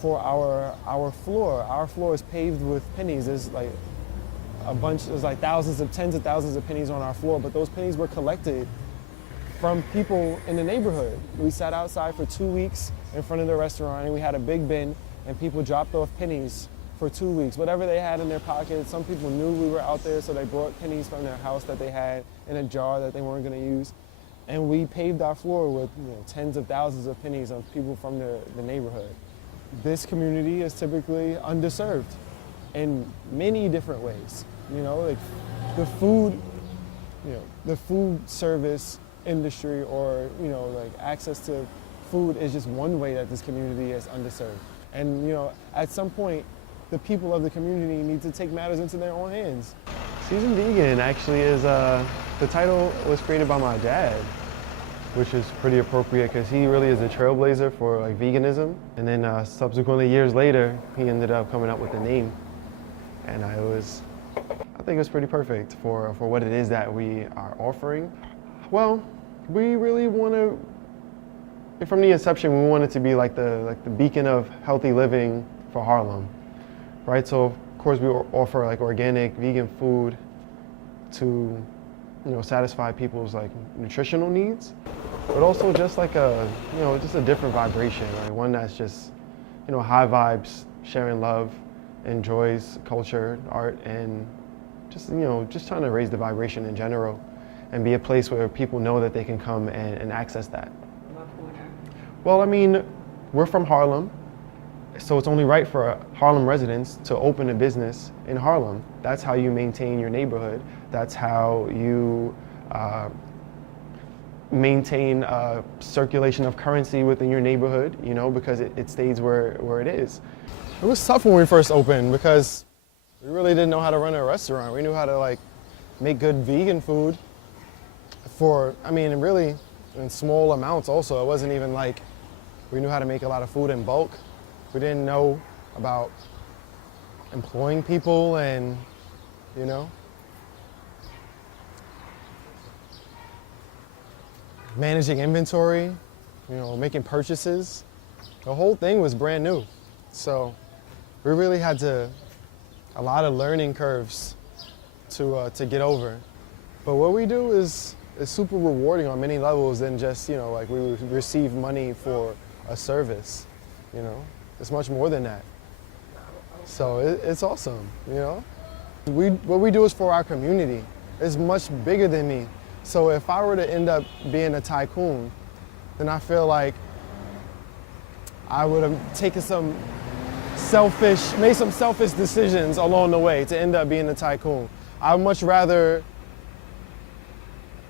for our floor. Our floor is paved with pennies. There's like there's like tens of thousands of pennies on our floor, but those pennies were collected from people in the neighborhood. We sat outside for 2 weeks in front of the restaurant and we had a big bin and people dropped off pennies for 2 weeks, whatever they had in their pockets. Some people knew we were out there, so they brought pennies from their house that they had in a jar that they weren't going to use. And we paved our floor with tens of thousands of pennies of people from the neighborhood. This community is typically underserved in many different ways. Like the food, the food service industry, or like access to food is just one way that this community is underserved. And at some point, the people of the community need to take matters into their own hands. Seasoned Vegan actually is, the title was created by my dad, which is pretty appropriate because he really is a trailblazer for like veganism. And then subsequently, years later, he ended up coming up with the name. And I think it was pretty perfect for what it is that we are offering. Well, we really want to, from the inception, we wanted to be like the beacon of healthy living for Harlem, right? So of course we offer like organic vegan food to satisfy people's like nutritional needs, but also just like just a different vibration, like one that's just high vibes, sharing love, enjoys culture, art, and just trying to raise the vibration in general and be a place where people know that they can come and access that. Well, I mean, we're from Harlem, so it's only right for Harlem residents to open a business in Harlem. That's how you maintain your neighborhood. That's how you maintain circulation of currency within your neighborhood, because it stays where it is. It was tough when we first opened because we really didn't know how to run a restaurant. We knew how to like make good vegan food really in small amounts also. It wasn't even like we knew how to make a lot of food in bulk. We didn't know about employing people and, managing inventory, making purchases. The whole thing was brand new. So we really had a lot of learning curves to get over. But what we do is super rewarding on many levels than just, like we receive money for a service, It's much more than that. So it's awesome, What we do is for our community. It's much bigger than me. So if I were to end up being a tycoon, then I feel like I would have taken made some selfish decisions along the way to end up being a tycoon. I would much rather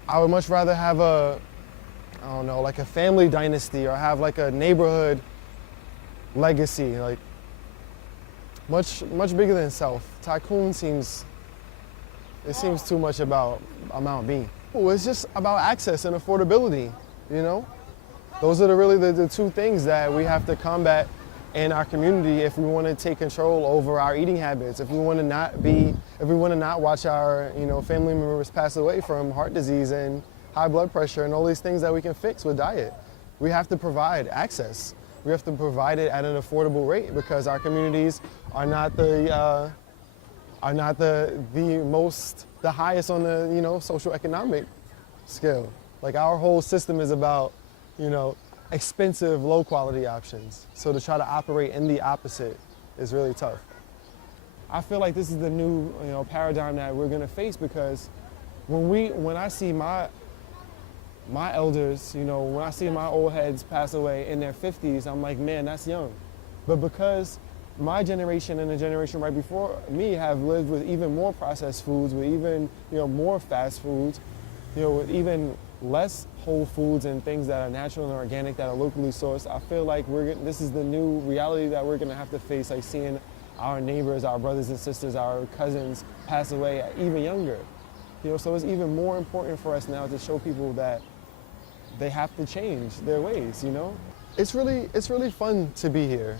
have like a family dynasty or have like a neighborhood legacy, like much bigger than self. Tycoon seems too much about amount being. Well, it's just about access and affordability, Those are really the two things that we have to combat in our community if we want to take control over our eating habits, if we want to not watch our family members pass away from heart disease and high blood pressure and all these things that we can fix with diet. We have to provide access. We have to provide it at an affordable rate because our communities are not the highest on the social economic scale. Like our whole system is about expensive, low quality options. So to try to operate in the opposite is really tough. I feel like this is the new paradigm that we're gonna face because when I see my elders, when I see my old heads pass away in their 50s, I'm like, man, that's young. But because my generation and the generation right before me have lived with even more processed foods, with even more fast foods, with even less whole foods and things that are natural and organic that are locally sourced, I feel like this is the new reality that we're gonna have to face, like seeing our neighbors, our brothers and sisters, our cousins pass away even younger. So it's even more important for us now to show people that they have to change their ways, It's really fun to be here.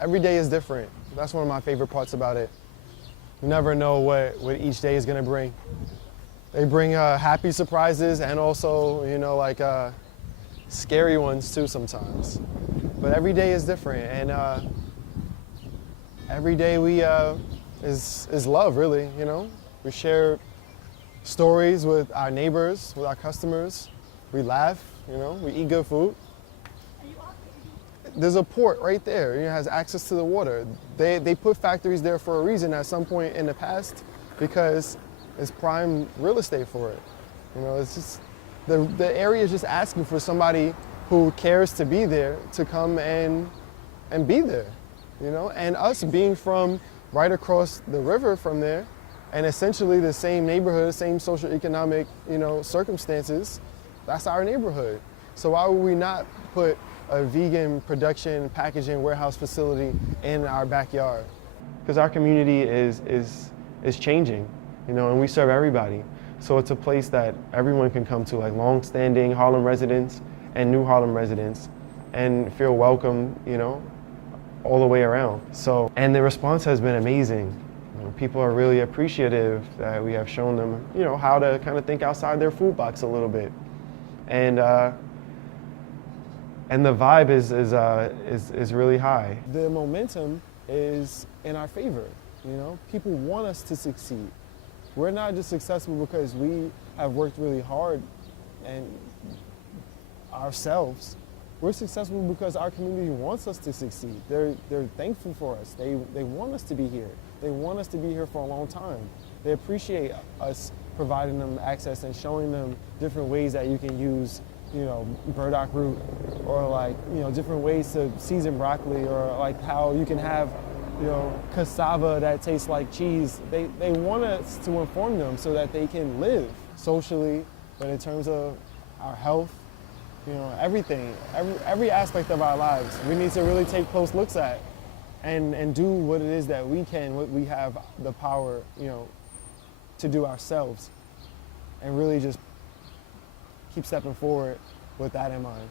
Every day is different. That's one of my favorite parts about it. You never know what each day is gonna bring. They bring happy surprises and also, scary ones too sometimes. but every day is different, and every day we is love, really. You know, we share stories with our neighbors, with our customers. We laugh. You know, we eat good food. There's a port right there. It has access to the water. They put factories there for a reason at some point in the past, because it's prime real estate for it. You know, it's just the area is just asking for somebody who cares to be there to come and be there. You know, and us being from right across the river from there, and essentially the same neighborhood, same socioeconomic, you know, circumstances, that's our neighborhood. So why would we not put a vegan production, packaging, warehouse facility in our backyard? Because our community is changing, you know, and we serve everybody. So it's a place that everyone can come to, like long-standing Harlem residents and new Harlem residents, and feel welcome, you know, all the way around. So, and the response has been amazing. You know, people are really appreciative that we have shown them, you know, how to kind of think outside their food box a little bit. And the vibe is really high. The momentum is in our favor. You know, people want us to succeed. We're not just successful because we have worked really hard and ourselves. We're successful because our community wants us to succeed. They're thankful for us. They want us to be here. They want us to be here for a long time. They appreciate us providing them access and showing them different ways that you can use, you know, burdock root, or like, you know, different ways to season broccoli, or like how you can have, you know, cassava that tastes like cheese. They want us to inform them so that they can live socially, but in terms of our health, you know, everything, every aspect of our lives, we need to really take close looks at and do what it is that we can, what we have the power, you know, to do ourselves, and really just keep stepping forward with that in mind.